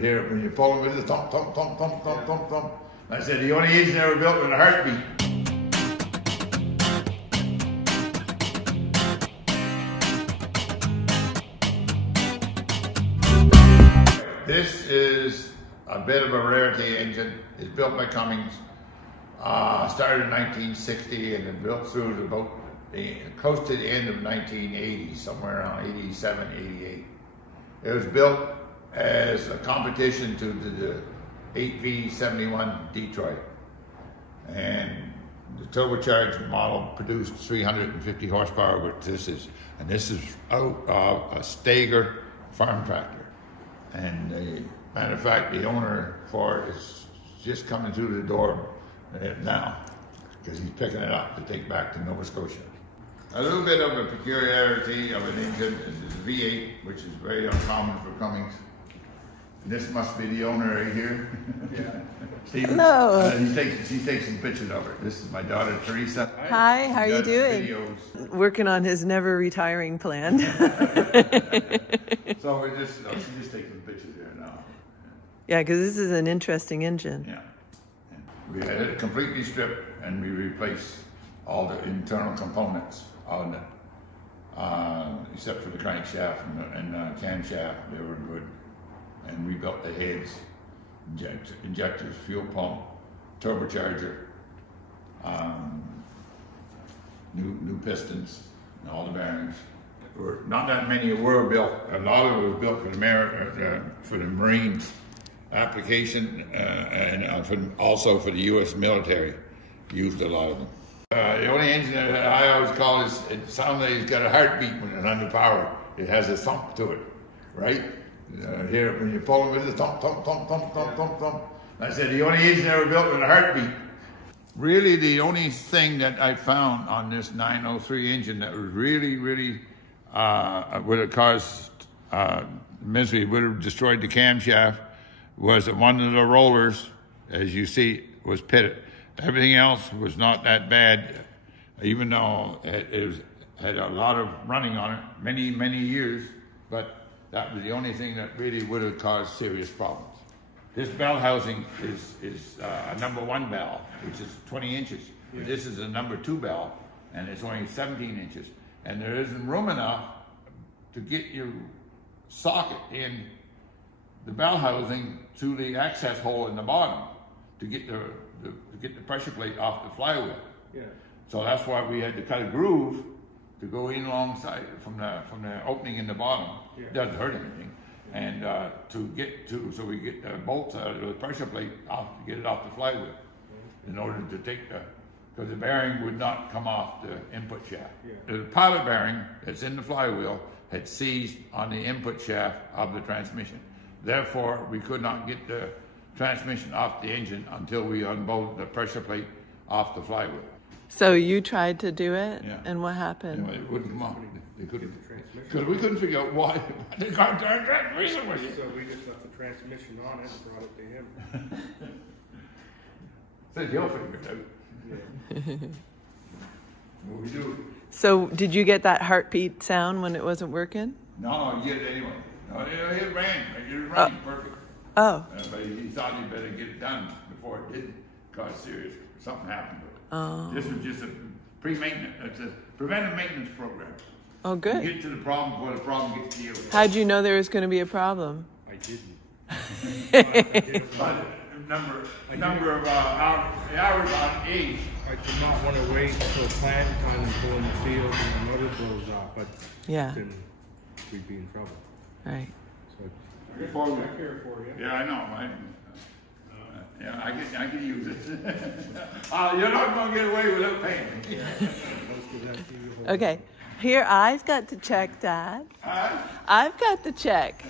Here, when you pull them with the thump, thump, thump, thump, thump, thump, thump. I said, the only engine ever built with a heartbeat. This is a bit of a rarity engine. It's built by Cummins. Started in 1960 and then built through to about close to the end of 1980, somewhere around 87, 88. It was built as a competition to the 8V71 Detroit. And the turbocharged model produced 350 horsepower, but this is out of a Staeger Farm tractor. And the matter of fact, the owner for it is just coming through the door now, because he's picking it up to take back to Nova Scotia. A little bit of a peculiarity of an engine is the V8, which is very uncommon for Cummins. And this must be the owner right here. Yeah. Stephen, hello. He takes some pictures of it. This is my daughter, Teresa. Hi, how are you doing? Videos. Working on his never retiring plan. So she just takes some pictures here now. Yeah, because this is an interesting engine. Yeah. We had it completely stripped and we replaced all the internal components on it, except for the crankshaft and camshaft. They were good. And we built the heads, injectors, fuel pump, turbocharger, new pistons, and all the bearings. Not that many were built. A lot of it was built for the Marines application, and also for the U.S. military. Used a lot of them. The only engine that I always call is, it sounds like it's got a heartbeat when it's under power. It has a thump to it, right? Here, when you pull them with the thump, thump, thump, thump, thump, thump, thump. I said, the only engine ever built with a heartbeat. Really, the only thing that I found on this 903 engine that was really would have caused misery, would have destroyed the camshaft, was that one of the rollers, as you see, was pitted. Everything else was not that bad, even though it had a lot of running on it, many years, but that was the only thing that really would have caused serious problems. This bell housing is a #1 bell, which is 20 inches. Yeah. This is a #2 bell, and it's only 17 inches. And there isn't room enough to get your socket in the bell housing to the access hole in the bottom to get the pressure plate off the flywheel. Yeah. So that's why we had to cut a groove to go in alongside from the opening in the bottom. Yeah. It doesn't hurt anything. And so we get the bolts out of the pressure plate off to get it off the flywheel, in order to take because the bearing would not come off the input shaft. Yeah. The pilot bearing that's in the flywheel had seized on the input shaft of the transmission. Therefore, we could not get the transmission off the engine until we unbolted the pressure plate off the flywheel. So you tried to do it, yeah. And what happened? It wouldn't come off. They couldn't, because we couldn't figure out why the transmission was. So we just left the transmission on it and brought it to him. Said he'll figure it out. Yeah. What we do? So did you get that heartbeat sound when it wasn't working? No, you get it anyway. No, it ran perfect. Oh. But he thought he'd better get it done before it did cause serious. Something happened to it. Oh. This was just a pre-maintenance. It's a preventive maintenance program. Oh, good. You get to the problem before the problem gets to you. How'd you know there was going to be a problem? I didn't. But number of hours on age. I did not want to wait until plant time and pull in the field and the motor blows off, but yeah, then we'd be in trouble. Right. So before we, back here for you. Yeah, I know. Yeah, I can use it. You're not going to get away without paying me. Okay. Here, I've got to check, Dad. I've got to check.